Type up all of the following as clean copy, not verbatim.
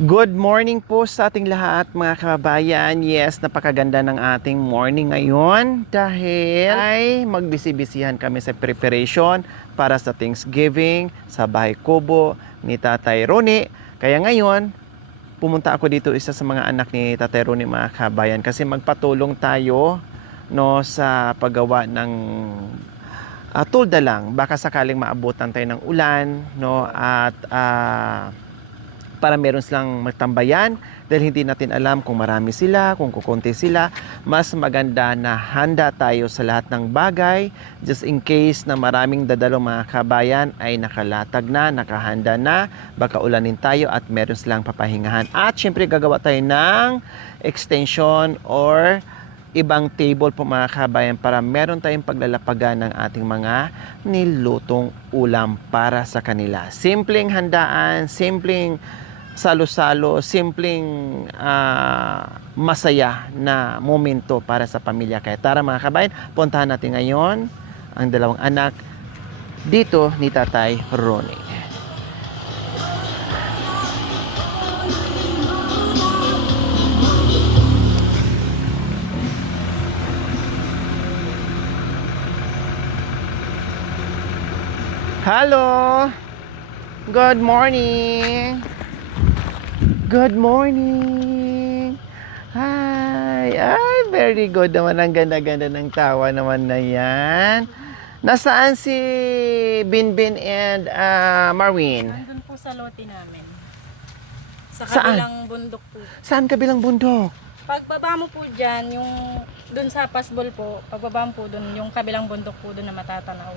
Good morning po sa ating lahat mga kababayan. Yes, napakaganda ng ating morning ngayon dahil ay magbisi-bisihan kami sa preparation para sa Thanksgiving sa Bahay Kubo ni Tatay Roni. Kaya ngayon, pumunta ako dito isa sa mga anak ni Tatay Roni mga kababayan kasi magpatulong tayo no sa paggawa ng tulda lang. Baka sakaling maabutan tayo ng ulan no at para meron silang magtambayan dahil hindi natin alam kung marami sila, kung kukunti sila. Mas maganda na handa tayo sa lahat ng bagay just in case na maraming dadalo mga kabayan ay nakalatag na, nakahanda na, baka ulanin tayo at meron silang papahingahan. At syempre gagawa tayo ng extension or ibang table po mga kabayan para meron tayong paglalapagan ng ating mga nilutong ulam para sa kanila. Simpleng handaan, simpleng salo-salo, simpleng masaya na momento para sa pamilya. Kaya tara mga kabayan, puntahan natin ngayon ang dalawang anak dito ni Tatay Roni. Hello! Good morning! Good morning! Hi! Ay, very good naman. Ang ganda-ganda ng tawa naman na yan. Nasaan si Binbin and Marwin? Nandun po sa lote namin. Sa Saan? kabilang bundok po. Saan kabilang bundok? Pagbaba mo po dyan, yung dun sa Pasbol po, pagbaba mo po dun, yung kabilang bundok po dun na matatanaw.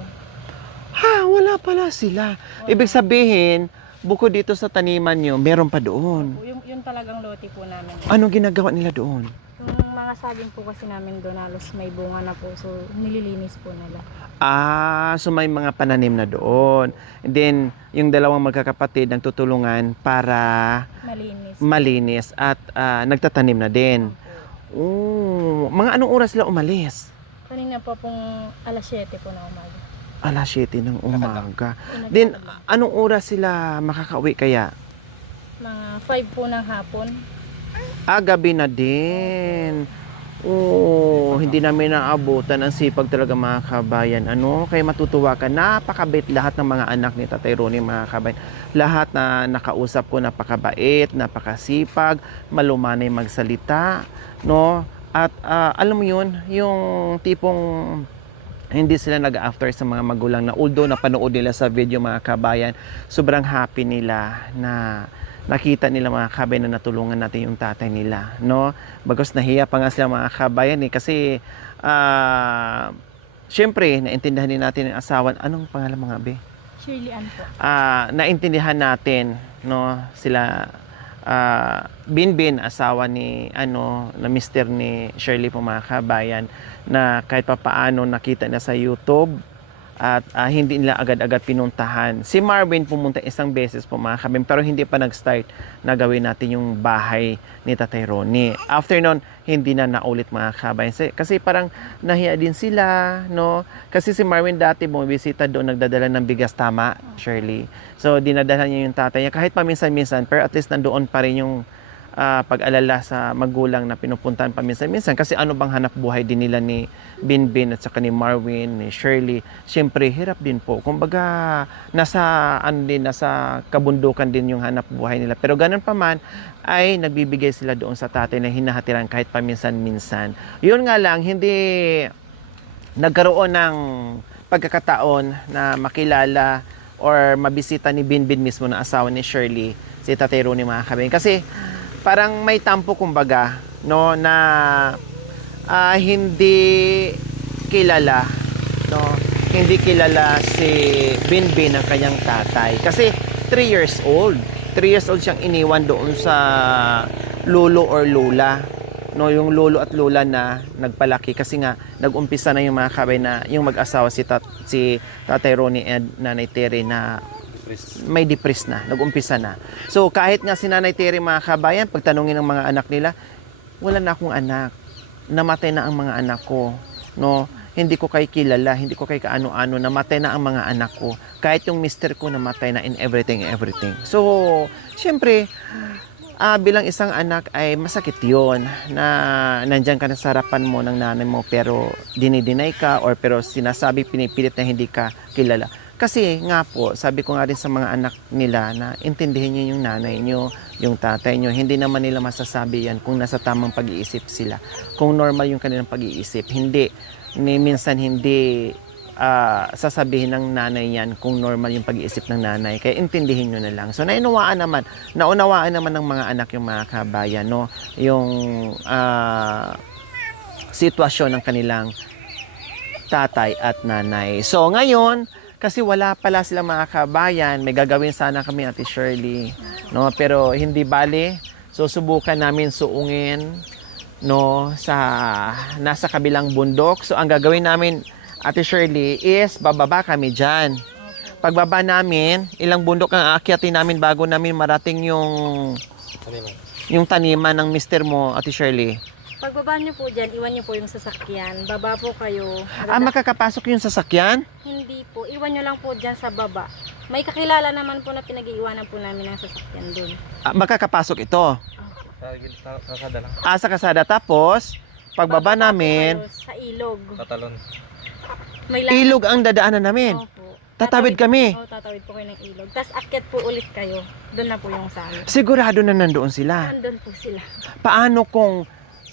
Ha, wala pala sila. Ibig sabihin, bukod dito sa taniman nyo, meron pa doon. Yung talagang lote po namin. Anong ginagawa nila doon? Yung mga saging po kasi namin doon, halos may bunga na po. So, nililinis po nila. So may mga pananim na doon. And then, yung dalawang magkakapatid nagtutulungan para malinis at nagtatanim na din. Mga anong oras sila umalis? Kanina po pong alas 7 po na umaga. Alas 7 ng umaga. Then, anong oras sila makakauwi kaya? Mga 5 po ng hapon. Gabi na din. Hindi namin naabutan ang sipag talaga mga kabayan. Kaya matutuwa ka. Napakabait lahat ng mga anak ni Tatay Roni mga kabayan. Lahat na nakausap ko napakabait, napakasipag, malumanay magsalita, no? At alam mo yun, yung tipong hindi sila nag-after sa mga magulang na although napanood nila sa video mga kabayan, sobrang happy nila na nakita nila mga kabayan na natulungan natin yung tatay nila, no? Bagos nahiya pa nga sila mga kabayan kasi syempre naintindihan din natin ang asawa. Anong pangalan mga be? Shirley Ann po. Naintindihan natin, no, sila Binbin, asawa ni na mister ni Shirley po mga kabayan, na kahit pa paano nakita na sa YouTube at hindi nila agad-agad pinuntahan. Si Marvin pumunta isang beses po mga kabayan pero hindi pa nag-start na gawin natin yung bahay ni Tatay Roni. After nun, hindi na naulit mga kabayan. Kasi parang nahiya din sila, no? Kasi si Marvin dati bumibisita doon, nagdadala ng bigas, tama, Shirley. So, dinadala niya yung tatay niya kahit paminsan-minsan, pero at least nandoon pa rin yung pag-alala sa magulang na pinupuntahan paminsan-minsan. Kasi ano bang hanap buhay din nila ni Binbin at saka ni Marvin, ni Shirley. Siyempre, hirap din po. Kumbaga, nasa kabundukan din yung hanap buhay nila. Pero ganun pa man, ay nagbibigay sila doon sa tatay na hinahatiran kahit paminsan-minsan. Yun nga lang, hindi nagkaroon ng pagkakataon na makilala or mabisita ni Binbin mismo na asawa ni Shirley, si Tatay Roni mga kabayan. Kasi parang may tampo kumbaga, no, na hindi kilala, no, hindi kilala si Binbin ng kanyang tatay. Kasi 3 years old siyang iniwan doon sa lolo or lola, no, yung lolo at lola na nagpalaki kasi nga nag-umpisa na yung mga kabay na yung mag-asawa si Tatay Roni and Nanay Terry na may depressed na, nag-umpisa na. So kahit nga si Nanay Terry mga kabayan, pagtanungin ng mga anak nila, wala na akong anak, namatay na ang mga anak ko, no? Hindi ko kay kilala, hindi ko kay kaano-ano, namatay na ang mga anak ko. Kahit yung mister ko namatay na in everything. So, syempre, bilang isang anak ay masakit yun na nandyan ka na sa harapan mo ng nanay mo pero dinideny ka or pero sinasabi pinipilit na hindi ka kilala. Kasi nga po, sabi ko nga rin sa mga anak nila na intindihin nyo yung nanay nyo, yung tatay nyo. Hindi naman nila masasabi yan kung nasa tamang pag-iisip sila. Kung normal yung kanilang pag-iisip. Hindi, minsan hindi sasabihin ng nanay yan kung normal yung pag-iisip ng nanay. Kaya intindihin nyo na lang. So naunawaan naman ng mga anak yung mga kabayan, no? Yung sitwasyon ng kanilang tatay at nanay. So ngayon, kasi wala pala sila mga kabayan, may gagawin sana kami, Ate Shirley, no? Pero hindi bali. So subukan namin suungin, no, nasa kabilang bundok. So ang gagawin namin, Ate Shirley, is bababa kami dyan. Pagbaba namin, ilang bundok ang aakyatin namin bago namin marating yung taniman ng mister mo, Ate Shirley. Pagbaba nyo po dyan, iwan nyo po yung sasakyan. Baba po kayo. Makakapasok yung sasakyan? Hindi po. Iwan nyo lang po dyan sa baba. May kakilala naman po na pinag-iiwanan po namin ng sasakyan dun. Makakapasok ito? Sa kasada lang. Sa kasada. Tapos, pagbaba Bababa po namin, kayo sa ilog. Tatalon. May ilog ang dadaanan namin. Opo. Tatawid kami. Oo, tatawid po kayo ng ilog. Tapos akyat po ulit kayo. Doon na po yung sa amin. Sigurado na nandoon sila. Nandun po sila. Paano kung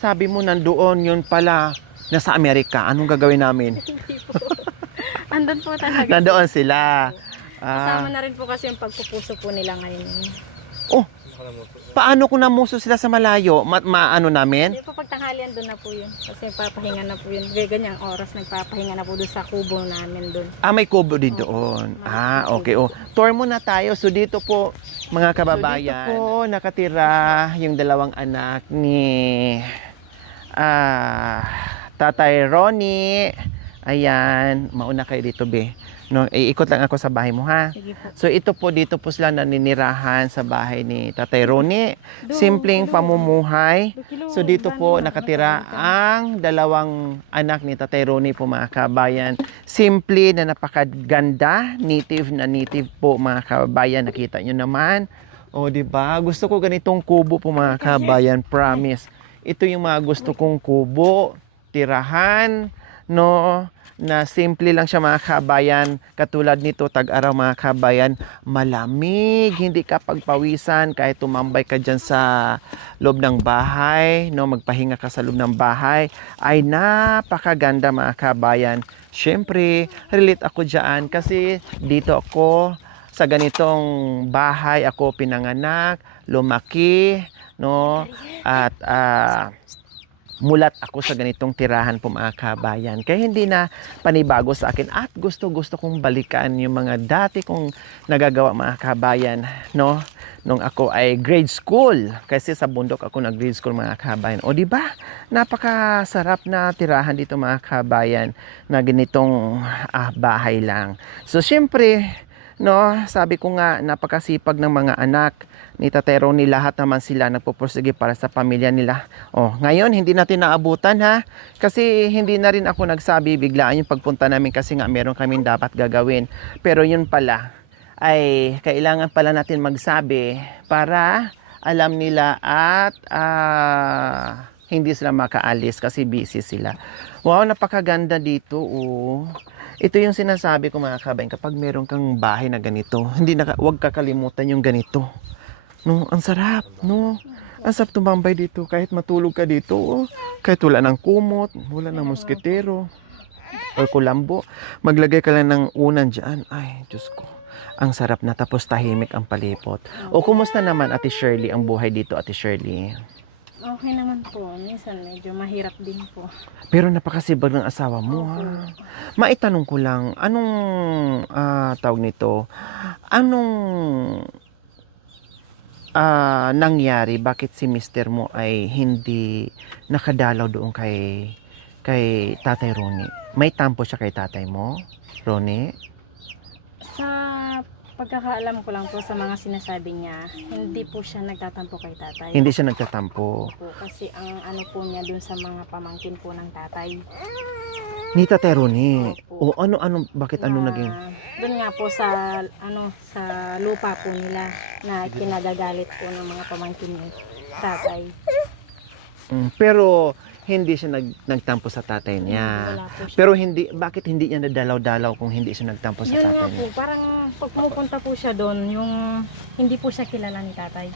sabi mo nandoon yun pala nasa Amerika? Anong gagawin namin? Hindi po. Andun po talaga. Nandoon sila. Kasama na rin po kasi yung pagpupuso po nila ngayon. Paano kung namuso sila sa malayo? Maano namin? Yung po pagtanghalian doon na po yun. Kasi papahinga na po yun. Ganyang oras nagpapahinga na po doon sa kubo namin doon. May kubo din doon. Okay. Tour muna tayo. So dito po, mga kababayan, so dito po nakatira yung dalawang anak ni Tatay Ronnie. Ayan, mauna kayo dito, be. No, iikot lang ako sa bahay mo, ha? Sige po. So ito po, dito po sila naninirahan sa bahay ni Tatay Ronnie. Simpleng pamumuhay. So dito po nakatira ang dalawang anak ni Tatay Ronnie po, mga kabayan. Simple na napakaganda, native po, mga kabayan. Nakita nyo naman. O, di ba? Gusto ko ganitong kubo po, mga kabayan. Promise. Ito yung mga gusto kong kubo, tirahan, no? Na simple lang siya, mga kabayan. Katulad nito, tag-araw, mga kabayan, malamig, hindi ka pagpawisan kahit tumambay ka dyan sa loob ng bahay, no, magpahinga ka sa loob ng bahay, ay napakaganda, mga kabayan. Syempre, relate ako dyan kasi dito ako sa ganitong bahay ako pinanganak, lumaki, no, at mulat ako sa ganitong tirahan po, mga kabayan. Kaya hindi na panibago sa akin at gusto kong balikan yung mga dati kong nagagawa, mga kabayan, no? Nung ako ay grade school. Kasi sa bundok ako nag-grade school, mga kabayan. O di ba? Napakasarap na tirahan dito, mga kabayan, na ganitong bahay lang. So syempre, no, sabi ko nga, napakasipag ng mga anak ni Tatay Ronnie, lahat naman sila nagpupursige para sa pamilya nila. Ngayon, hindi natin naabutan, ha? Kasi hindi na rin ako nagsabi, biglaan yung pagpunta namin kasi nga meron kaming dapat gagawin. Pero yun pala, ay kailangan pala natin magsabi para alam nila at hindi sila makaalis kasi busy sila. Wow, napakaganda dito, Ito yung sinasabi ko, mga kabayan, kapag meron kang bahay na ganito, huwag kakalimutan yung ganito. No, ang sarap, no? Ang sarap tumambay dito, kahit matulog ka dito, kahit wala ng kumot, wala ng moskitero, or kulambo, maglagay ka lang ng unan dyan. Ay, Diyos ko, ang sarap na, tapos tahimik ang palipot. Kumusta naman, Ate Shirley, ang buhay dito, Ate Shirley? Okay naman po. Minsan medyo mahirap din po. Pero napakasibag ng asawa mo, ha? Maitanong ko lang, anong tawag nito? Anong nangyari? Bakit si mister mo ay hindi nakadalaw doon kay Tatay Ronnie? May tampo siya kay tatay mo, Ronnie? Sa pagkakaalam ko lang po sa mga sinasabi niya, hindi po siya nagtatampo kay tatay. Hindi siya nagtatampo. Po, kasi ang ano po niya dun sa mga pamangkin po ng tatay. Ni Tatay Ronnie. Opo. O ano, bakit ano naging? Doon nga po sa sa lupa po nila na kinagagalit po ng mga pamangkin ni tatay. Pero hindi siya nagtampo sa tatay niya. Wala po siya. Pero bakit hindi niya nadalaw-dalaw kung hindi siya nagtampo sa Yun tatay nga po, niya? parang pag pumupunta po siya doon, yung hindi po siya kilala ni tatay.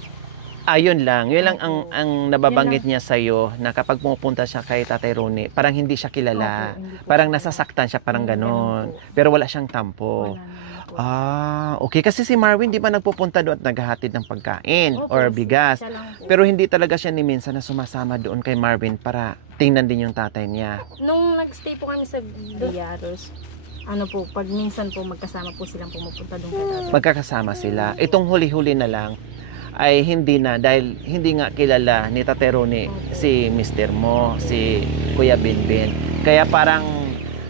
Yun lang. Yun lang Opo. ang nababanggit niya sa'yo na kapag pumupunta siya kay Tatay Ronnie, parang hindi siya kilala. Opo, hindi po Parang siya nasasaktan siya, parang Ganun ganon. po. Pero wala siyang tampo. Wala naman po. Okay. Kasi si Marvin, di ba nagpupunta doon at naghahatid ng pagkain Opo, or bigas. siya lang po. Pero hindi talaga siya ni minsan na sumasama doon kay Marvin para tingnan din yung tatay niya. Nung nagstay po kami sa Diaros, pag minsan po magkasama po silang pumupunta doon kay tatay. Magkakasama sila. Itong huli-huli na lang ay hindi na dahil hindi nga kilala ni Tatay Ronnie si Mr. Mo, si Kuya Binbin. Kaya parang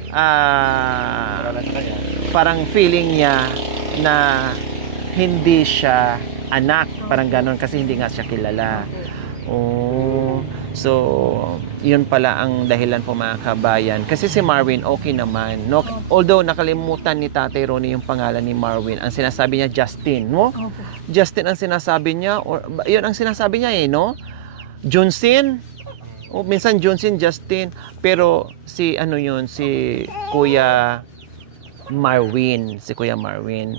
Wala sa kanya. parang feeling niya na hindi siya anak, parang ganon kasi hindi nga siya kilala. Oh, so yun pala ang dahilan po mga kabayan. Kasi si Marvin okay naman, no? Although nakalimutan ni Tatay Ronnie yung pangalan ni Marvin, ang sinasabi niya Justin, no? Opo. Justin ang sinasabi niya, or yun ang sinasabi niya no? Johnson? O minsan Johnson, Justin, pero si si Kuya Marvin,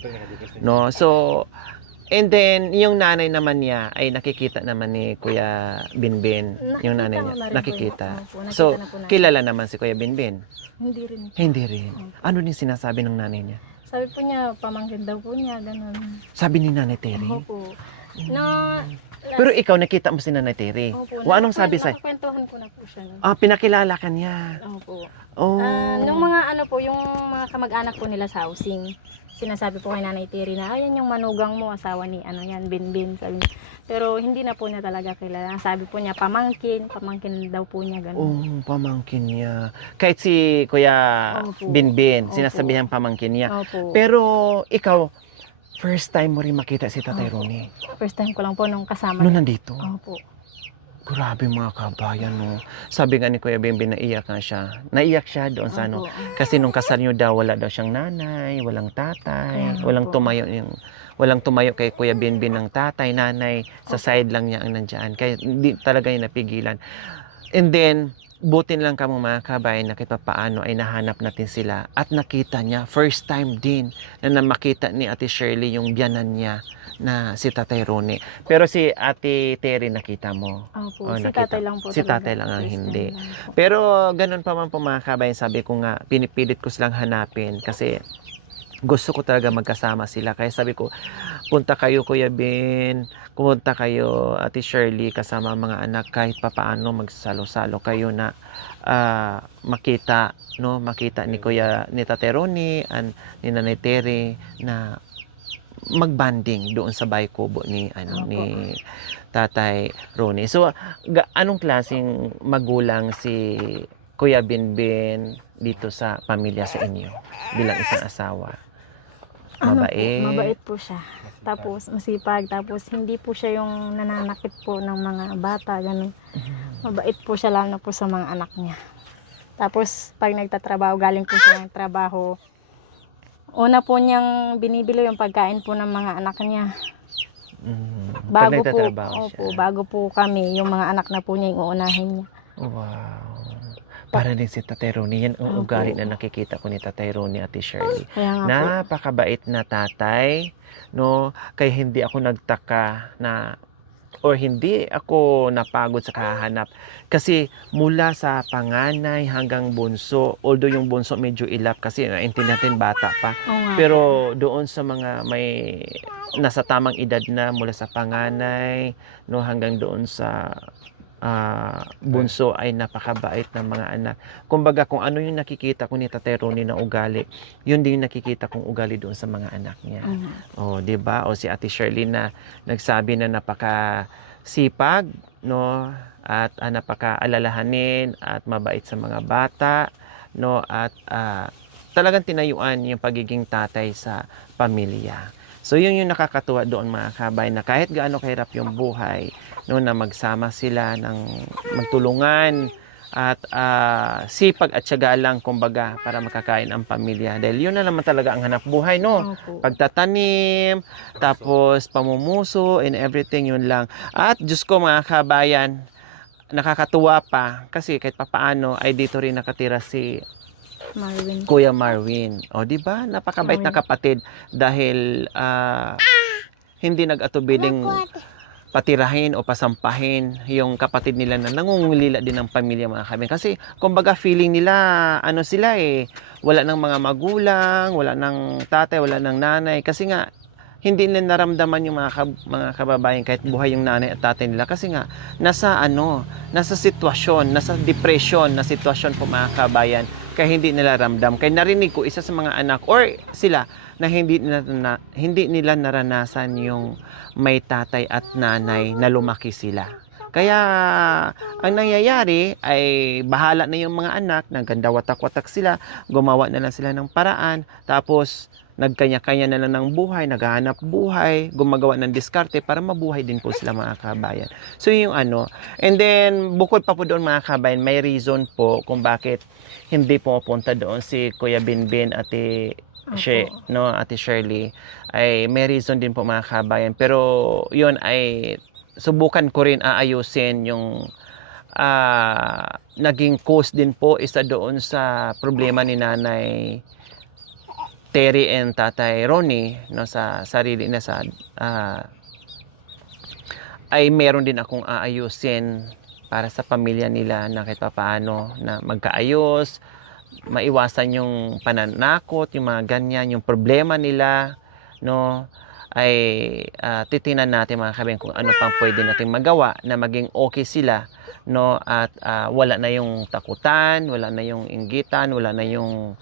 no? So and then yung nanay naman niya ay nakikita naman ni Kuya Binbin, yung nanay niya, Nakita mo na rin po nakikita. yun. Opo, nakita So na po natin. kilala naman si Kuya Binbin. Hindi rin. Hindi rin. Ano din sinasabi ng nanay niya? Sabi po niya, pamangkin daw po niya, ganun. Sabi ni Nanay Terry. Opo. Na, Pero ikaw nakita mo si Nanay Terry. opo, Anong sabi sa'yo? nakakwentuhan ko na po siya. nun. Pinakilala ka niya. Opo. Oh. Nung mga yung mga kamag-anak po nila sa housing, sinasabi po kay Nanay Terry na, ayan yung manugang mo, asawa ni Binbin. Sabi niya. Pero hindi na po niya talaga kilala. Sabi po niya, pamangkin daw po niya, ganun. Pamangkin niya. Kahit si Kuya Opo. Binbin, Opo. sinasabihan pamangkin niya. Opo. Pero ikaw, first time mo rin makita si Tatay Opo. Ronnie. First time ko lang po nung kasama Noon niya. nandito. Opo. Grabe mga kabayan, no. Sabi nga ni Kuya Binbin, naiyak nga siya. Naiyak siya doon sa Opo. Kasi nung kasal niyo daw, wala daw siyang nanay, walang tatay, Kaya walang po. tumayo kay Kuya Binbin ng tatay, nanay, sa side lang niya ang nandyan. Kaya hindi talaga niya napigilan. And then, buti lang kamo mga kabayan na kahit paano ay nahanap natin sila at nakita niya, first time din na makita ni Ate Shirley yung biyanan niya na si Tatay Ronnie. Pero si Ate Terry nakita mo. Opo. Oh, Si nakita. tatay lang po. Si talaga. tatay lang ang First time hindi. lang po. Pero ganun pa man po mga kabayan, sabi ko nga, pinipilit ko silang hanapin kasi gusto ko talaga magkasama sila. Kaya sabi ko, punta kayo Kuya Ben, pumunta kayo Ate Shirley kasama ang mga anak kahit papaano magsalo-salo kayo na makita ni Tatay Ronnie and ni Nanay Terry na magbanding doon sa bahay kubo ni ni Tatay Ronnie. So anong klaseng magulang si Kuya Binbin dito sa pamilya sa inyo bilang isang asawa? Mabait. Mabait po siya. Tapos masipag. Tapos hindi po siya yung nananakit po ng mga bata. Ganun. Mabait po siya lalo po sa mga anak niya. Tapos pag nagtatrabaho, galing po siya ng trabaho, una po niyang binibili yung pagkain po ng mga anak niya. Pag nagtatrabaho siya. Bago po kami, yung mga anak na po niya yung uunahin niya. Wow. Para din si Tatay Ronnie. Yan ang ugali na nakikita ko ni Tatay Ronnie, Ate Shirley. Kaya nga po. Napakabait na tatay, no? Kaya hindi ako nagtaka na or hindi ako napagod sa kahanap. Kasi mula sa panganay hanggang bunso, although yung bunso medyo ilap kasi naintindihan natin bata pa. Oo nga. Pero doon sa mga may nasa tamang edad na mula sa panganay, no, hanggang doon sa bunso ay napakabait ng mga anak. Kumbaga kung ano yung nakikita ko ni Tatay Ronnie na ugali, yun din yung nakikita kong ugali doon sa mga anak niya. Oh, 'di ba? O si Ate Shirley na nagsabi na napakasipag, no? At napaka-alalahanin at mabait sa mga bata, no? At talagang tinayuan yung pagiging tatay sa pamilya. So yun yung nakakatuwa doon mga kabay na kahit gaano kahirap yung buhay, no, na magsama sila ng magtulungan at sipag at tiyaga lang kumbaga para makakain ang pamilya. Dahil yun na naman talaga ang hanap buhay, no? Opo. Pagtatanim, tapos pamumuso and everything, yun lang. At Diyos ko mga kabayan, nakakatuwa pa kasi kahit papaano ay dito rin nakatira si Marvin. Kuya Marvin. O, di ba? Napakabait na kapatid dahil hindi nag-atubiling patirahin o pasampahin yung kapatid nila na nangungulila din ng pamilya mga kami. Kasi, kumbaga, feeling nila, ano sila wala ng mga magulang, wala ng tatay, wala ng nanay. Kasi nga, hindi nila naramdaman yung mga kababayan kahit buhay yung nanay at tatay nila. Kasi nga, nasa sitwasyon, nasa depression na sitwasyon po mga kabayan. Kaya hindi nila ramdam. Kaya narinig ko isa sa mga anak or sila na hindi nila naranasan yung may tatay at nanay na lumaki sila. Kaya ang nangyayari ay bahala na yung mga anak, naganda watak-watak sila, gumawa na lang sila ng paraan, tapos nagkanya-kanya na lang ng buhay, naghahanap buhay, gumagawa ng diskarte para mabuhay din po sila mga kabayan. So yung and then bukod pa po doon mga kabayan, may reason po kung bakit hindi pumunta doon si Kuya Binbin, Ate Shirley, ay may reason din po mga kabayan. Pero yun ay subukan ko rin aayusin yung naging cause din po isa doon sa problema ni Nanay Terry and Tatay Ronnie, no, sa sarili na ay meron din akong aayusin para sa pamilya nila na kahit paano na magkaayos, maiwasan yung pananakot, yung mga ganyan, yung problema nila, no, ay titinan natin mga kabeng kung ano pang pwede nating magawa na maging okay sila, no, at wala na yung takutan, wala na yung inggitan, wala na yung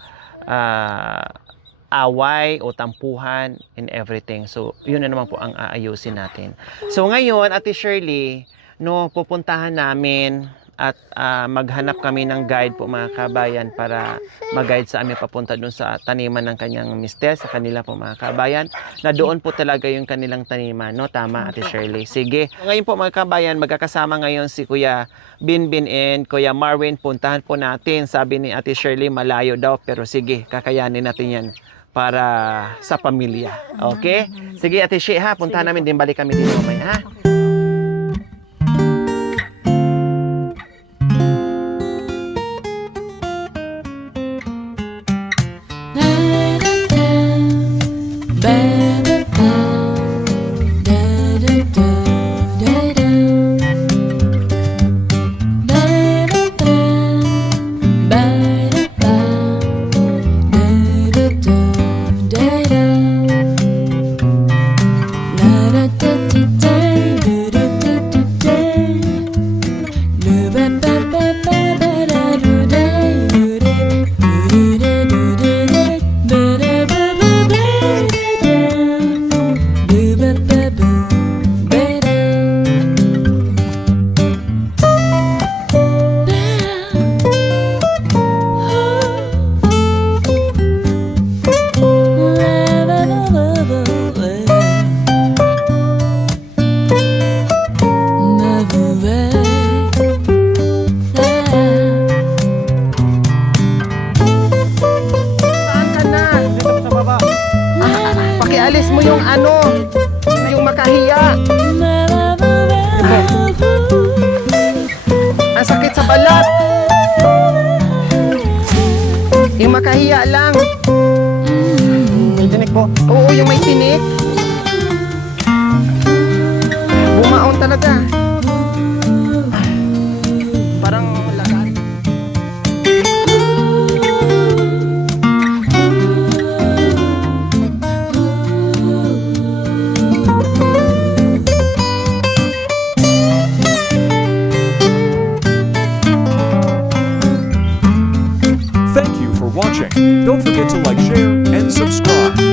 away o tampuhan and everything. So, yun na naman po ang aayusin natin. So, ngayon, Ate Shirley, no, pupuntahan namin at maghanap kami ng guide po mga kabayan para mag-guide sa amin papunta doon sa taniman ng kanyang mister, sa kanila po mga kabayan, na doon po talaga yung kanilang taniman, no? Tama, Ate Shirley. Sige. Ngayon po mga kabayan, magkakasama ngayon si Kuya Binbin and Kuya Marvin. Puntahan po natin. Sabi ni Ate Shirley, malayo daw, pero sige, kakayanin natin yan para sa pamilya. Okay? Sige, Ate Shirley, ha? Puntahan namin din, balik kami dito mamaya, ha? Pakialis mo yung yung makahiya. Ang sakit sa balat. Yung makahiya lang. May tinik po. Oo, yung may tinik. Bumaon talaga. Parang lagat. Thank you for watching. Don't forget to like, share, and subscribe.